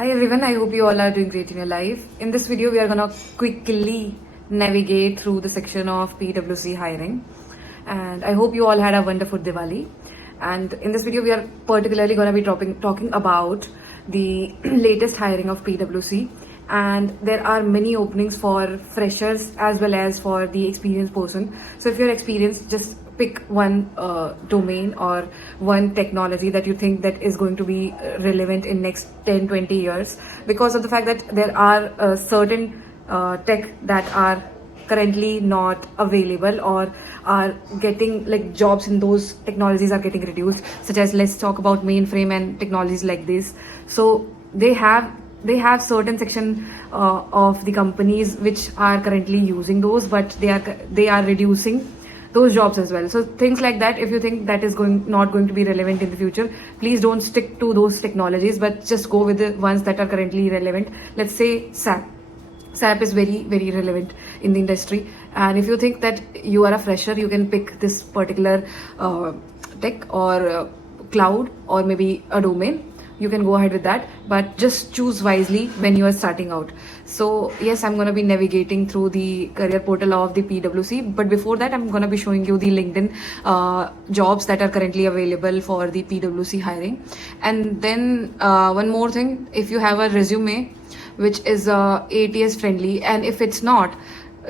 Hi everyone, I hope you all are doing great in your life. In this video, we are gonna quickly navigate through the section of PwC hiring. And I hope you all had a wonderful Diwali. And in this video, we are particularly gonna be talking about the latest hiring of PwC. And there are many openings for freshers as well as for the experienced person. So if you're experienced, just pick one domain or one technology that you think that is going to be relevant in next 10-20 years, because of the fact that there are certain tech that are currently not available or are getting, like, jobs in those technologies are getting reduced, such as, let's talk about mainframe and technologies like this. So they have certain section of the companies which are currently using those, but they are reducing those jobs as well. So things like that, if you think that is not going to be relevant in the future, please don't stick to those technologies, but just go with the ones that are currently relevant. Let's say SAP is very, very relevant in the industry, and if you think that you are a fresher, you can pick this particular tech or cloud or maybe a domain. You can go ahead with that, but just choose wisely when you are starting out. So yes, I'm going to be navigating through the career portal of the PwC, but before that, I'm going to be showing you the LinkedIn jobs that are currently available for the PwC hiring. And then one more thing, if you have a resume which is ATS friendly, and if it's not,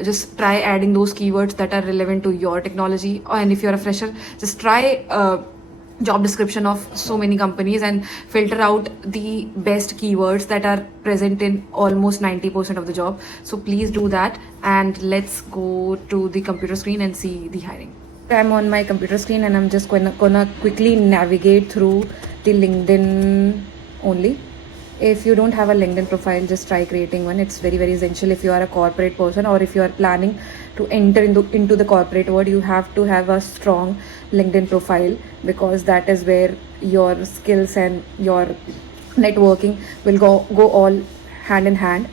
just try adding those keywords that are relevant to your technology. And if you're a fresher, just try job description of so many companies and filter out the best keywords that are present in almost 90% of the job. So please do that, and let's go to the computer screen and see the hiring. I'm on my computer screen and I'm just gonna quickly navigate through the LinkedIn only. If you don't have a LinkedIn profile, just try creating one. It's very, very essential if you are a corporate person, or if you are planning to enter into the corporate world. You have to have a strong LinkedIn profile, because that is where your skills and your networking will go all hand in hand.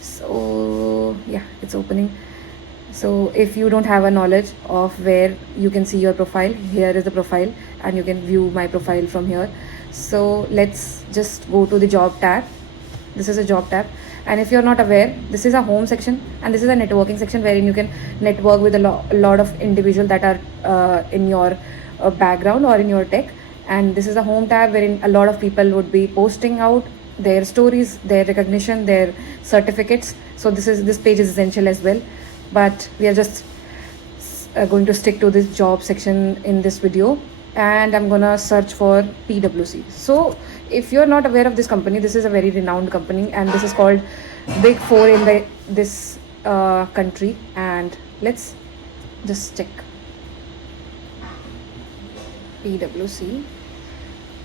So yeah, it's opening. So if you don't have a knowledge of where you can see your profile, here is the profile, and you can view my profile from here. So let's just go to the job tab. This is a job tab, and if you're not aware, this is a home section and this is a networking section wherein you can network with a lot of individuals that are in your background or in your tech. And this is a home tab wherein a lot of people would be posting out their stories, their recognition, their certificates. So this page is essential as well, but we are just going to stick to this job section in this video, and I'm gonna search for PwC. So if you're not aware of this company, this is a very renowned company, and this is called Big Four in this country. And let's just check PwC.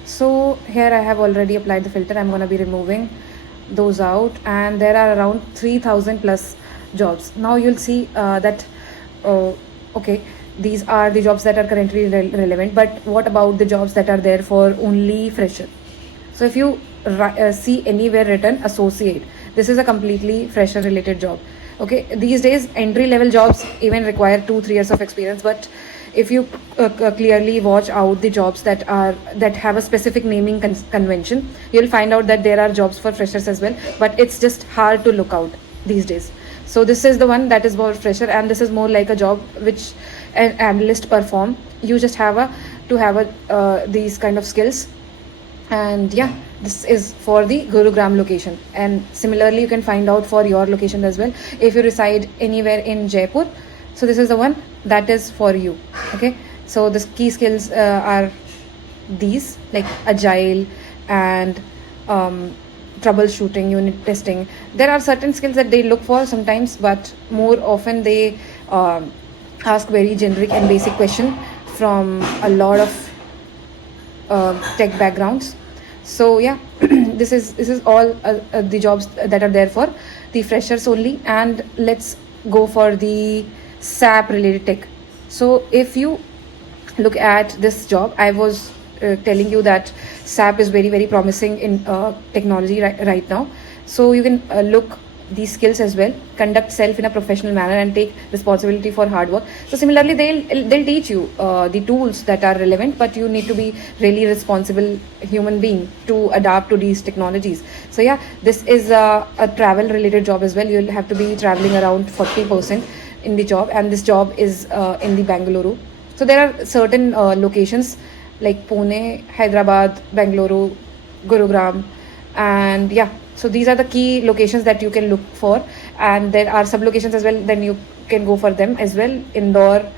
So here I have already applied the filter. I'm gonna be removing those out, and there are around 3,000 plus jobs. Now you'll see that okay, these are the jobs that are currently relevant, but what about the jobs that are there for only fresher? So if you see anywhere written associate, this is a completely fresher related job. Okay, these days entry level jobs even require 2-3 years of experience, but if you clearly watch out the jobs that have a specific naming convention, you'll find out that there are jobs for freshers as well, but it's just hard to look out these days. So this is the one that is for fresher, and this is more like a job which an analyst perform. You just have to have these kind of skills. And yeah, this is for the Gurugram location, and similarly you can find out for your location as well if you reside anywhere in Jaipur. So this is the one that is for you. Okay, so the key skills are these, like agile and troubleshooting, unit testing. There are certain skills that they look for sometimes, but more often they ask very generic and basic question from a lot of tech backgrounds. So yeah, this is all the jobs that are there for the freshers only. And let's go for the SAP related tech. So if you look at this job, I was telling you that SAP is very, very promising in technology right now. So you can look these skills as well, conduct self in a professional manner, and take responsibility for hard work. So similarly, they'll teach you the tools that are relevant, but you need to be really responsible human being to adapt to these technologies. So yeah, this is a travel related job as well. You'll have to be traveling around 40% in the job, and this job is in the Bangalore. So there are certain locations like Pune, Hyderabad, Bangalore, Gurugram, and yeah, so these are the key locations that you can look for, and there are sub locations as well, then you can go for them as well. Indore,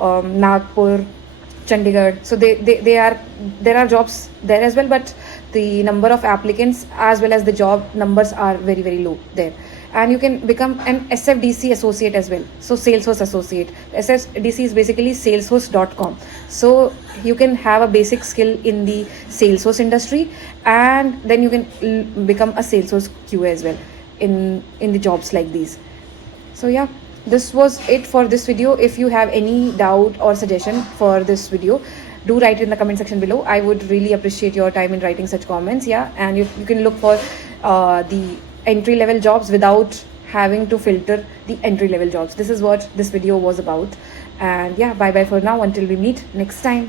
Nagpur, Chandigarh. So they are, there are jobs there as well, but the number of applicants as well as the job numbers are very very low there. And you can become an SFDC associate as well. So Salesforce associate. SFDC is basically salesforce.com. So you can have a basic skill in the Salesforce industry, and then you can become a Salesforce QA as well in the jobs like these. So yeah, this was it for this video. If you have any doubt or suggestion for this video, do write it in the comment section below. I would really appreciate your time in writing such comments. Yeah, and you can look for the entry level jobs without having to filter the entry level jobs. This is what this video was about. And yeah, bye bye for now until we meet next time.